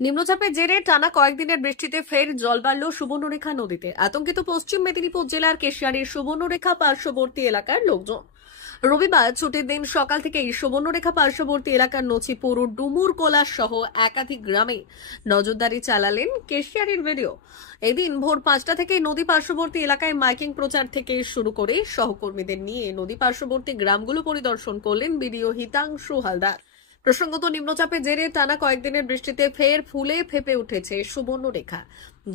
নিম্নচাপের জেরে টানা কয়েকদিনের বৃষ্টিতে ফের জল বাড়ল সুবর্ণরেখা নদীতে। আতঙ্কিত পশ্চিম মেদিনীপুর জেলার কেশিয়াড়ির সুবর্ণরেখা পার্শ্ববর্তী এলাকার লোকজন। রবিবার ছুটির দিন সকাল থেকেই সুবর্ণরেখা পার্শ্ববর্তী এলাকার নছিপুর, ডুমুরকোলা সহ একাধিক গ্রামে নজরদারি চালালেন কেশিয়াড়ির ভিডিও। এদিন ভোর 5টা থেকেই নদী পার্শ্ববর্তী এলাকায় মাইকিং প্রচার থেকে শুরু করে সহকর্মীদের নিয়ে নদী পার্শ্ববর্তী গ্রামগুলো পরিদর্শন করলেন বিডিও হিতাংশু হালদার। প্রসঙ্গত, নিম্নচাপের জেরে টানা কয়েকদিনের বৃষ্টিতে ফের ফুলে ফেপে উঠেছে সুবর্ণরেখা,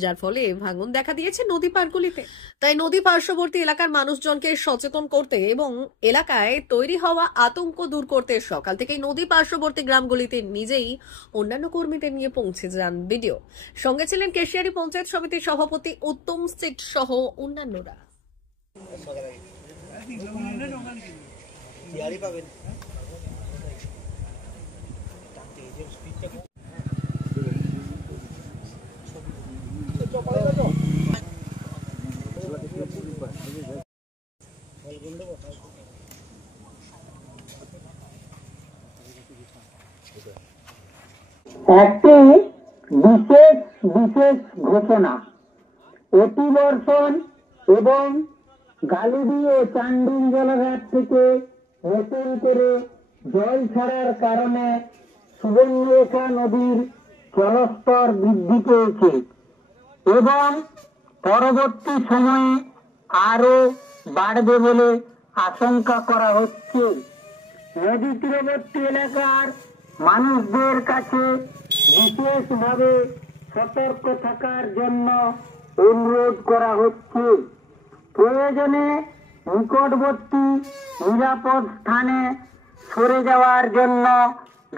যার ফলে ভাঙন দেখা দিয়েছে নদী পাড়গুলিতে। তাই নদী পার্শ্ববর্তী এলাকার মানুষজনকে সচেতন করতে এবং এলাকায় তৈরি হওয়া আতঙ্ক দূর করতে সকাল থেকেই নদী পার্শ্ববর্তী গ্রামগুলিতে নিজেই অন্যান্য কর্মীদের নিয়ে পৌঁছে যান ভিডিও। সঙ্গে ছিলেন কেশিয়াড়ি পঞ্চায়েত সমিতির সভাপতি উত্তম সিট সহ অন্যান্যরা। একটি বিশেষ ঘোষণা, অতিবর্ষণ এবং গালুডি ও চান্ডিল জলাঘাট থেকে নতুন করে জল ছাড়ার কারণে সুবর্ণরেখা নদীর জলস্তর বৃদ্ধি পেয়েছে এবং পরবর্তী সময়ে আরো বাড়বে বলে আশঙ্কা করা হচ্ছে। নদী তীরবর্তী এলাকার মানুষদের কাছে বিশেষভাবে সতর্ক থাকার জন্য অনুরোধ করা হচ্ছে। প্রয়োজনে নিকটবর্তী নিরাপদ স্থানে সরে যাওয়ার জন্য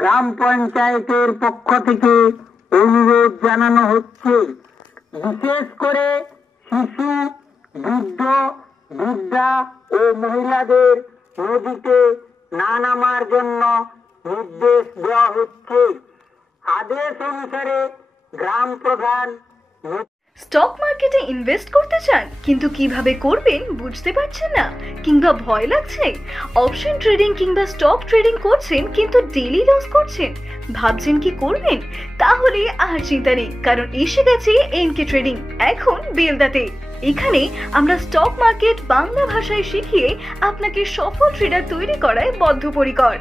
গ্রাম পঞ্চায়েতের পক্ষ থেকে অনুরোধ জানানো হচ্ছে। বিশেষ করে শিশু, বৃদ্ধ, বৃদ্ধা ও মহিলাদের নদীতে না নামার জন্য নির্দেশ দেওয়া হচ্ছে। আদেশ অনুসারে গ্রাম প্রধান স্টক মার্কেটে ইনভেস্ট করতে চান কিন্তু কিভাবে করবেন বুঝতে পারছেন না কিংবা ভয় লাগছে? অপশন ট্রেডিং কিংবা স্টক ট্রেডিং করছেন কিন্তু ডেইলি লস করছেন, ভাবছেন কি করবেন? তাহলে আর চিন্তা নেই, কারণ এসে গেছে এনকে ট্রেডিং এখন বেলদাতে। এখানে আমরা স্টক মার্কেট বাংলা ভাষায় শিখিয়ে আপনাকে সফল ট্রেডার তৈরি করায় বদ্ধপরিকর।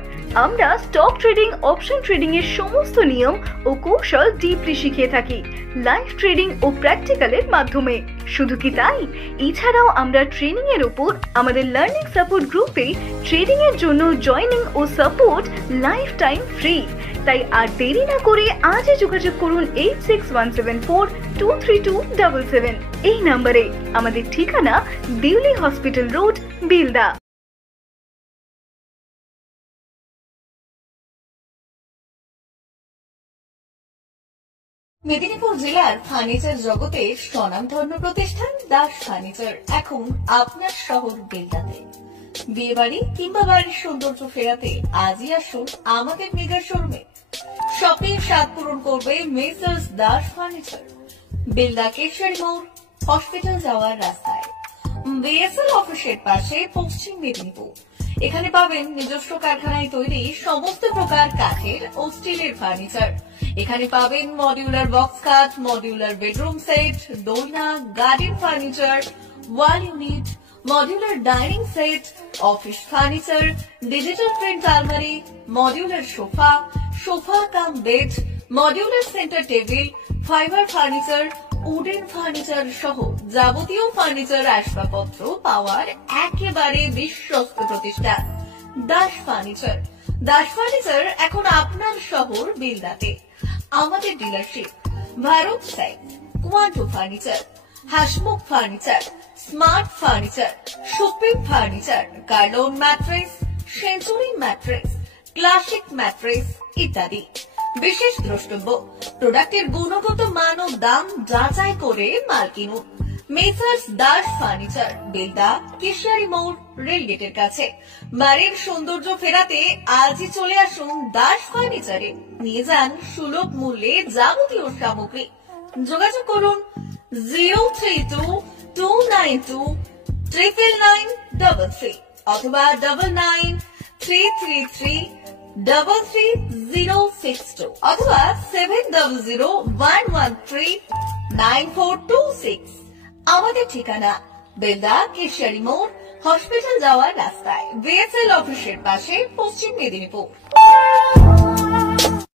আমরা স্টক ট্রেডিং, অপশন ট্রেডিং এর সমস্ত নিয়ম ও কৌশল ডিপলি শিখিয়ে থাকি লাইভ ট্রেডিং ও প্র্যাকটিক্যালের মাধ্যমে। শুধু কি তাই, এছাড়াও আমরা ট্রেনিং এর উপর আমাদের লার্নিং সাপোর্ট গ্রুপে ট্রেডিং এর জন্য জয়েনিং ও সাপোর্ট লাইফ টাইম ফ্রি। তাই আর দেরি না করে আজই যোগাযোগ করুন 8617423277 এই নম্বরে। আমাদের ঠিকানা দিউলি হসপিটাল রোড, বেলদা। মেদিনীপুর জেলার ফার্নিচার জগতের স্বনামধন্য প্রতিষ্ঠান দাস ফার্নিচার এখন আপনার শহর বেলদাতে। বিয়ে বাড়ি কিংবা বাড়ির সৌন্দর্য ফেরাতে আজই আসুন আমাদের মেগা শোরুমে। শপিং স্বাদ পূরণ করবে মেসার্স দাস ফার্নিচার, বেলদা কেশিয়াড়ি মোড়, হসপিটাল যাওয়ার রাস্তায়, বিএসএল অফিসের পাশে, পশ্চিম মেদিনীপুর। এখানে পাবেন নিজস্ব কারখানায় তৈরি সমস্ত প্রকার কাঠের ও স্টিলের ফার্নিচার। এখানে পাবেন মডিউলার বক্স খাট, মডিউলার বেডরুম সেট, দোলনা, garden furniture, wall unit, modular dining set, office furniture, digital print আলমারি, modular sofa, sofa cum bed, modular centre table, fibre furniture, wooden furniture সহ যাবতীয় ফার্নিচার আসবাবপত্র পাওয়ার একেবারে বিশ্বস্ত প্রতিষ্ঠান দাস ফার্নিচার। দাস ফার্নিচার এখন আপনার শহর বেলদাতে। আমাদের dealership Bharat side, Quanto furniture, Hasmukh furniture, smart furniture, supreme furniture, Kurlon mattress, century mattress, classic mattress ইত্যাদি। বিশেষ দ্রষ্টব্য, প্রোডাক্টের গুণগত মান ও দাম যাচাই করে মাল কিনুন। মেসার্স দাস ফার্নিচার, বেলদা কেশিয়াড়ি মোড়, রেলগেটের কাছে। বাড়ির সৌন্দর্য ফেরাতে আজই চলে আসুন দাস ফার্নিচারে। নিয়ে যান সুলভ মূল্যে যাবতীয় সামগ্রী। যোগাযোগ করুন 03229299933 অথবা 993333 333062 অথবা 7001139426। আমাদের ঠিকানা বেলদা কেশিয়ারি মোড়, হসপিটাল যাওয়ার রাস্তায়, বিএসএল অফিসের পাশে, পশ্চিম মেদিনীপুর।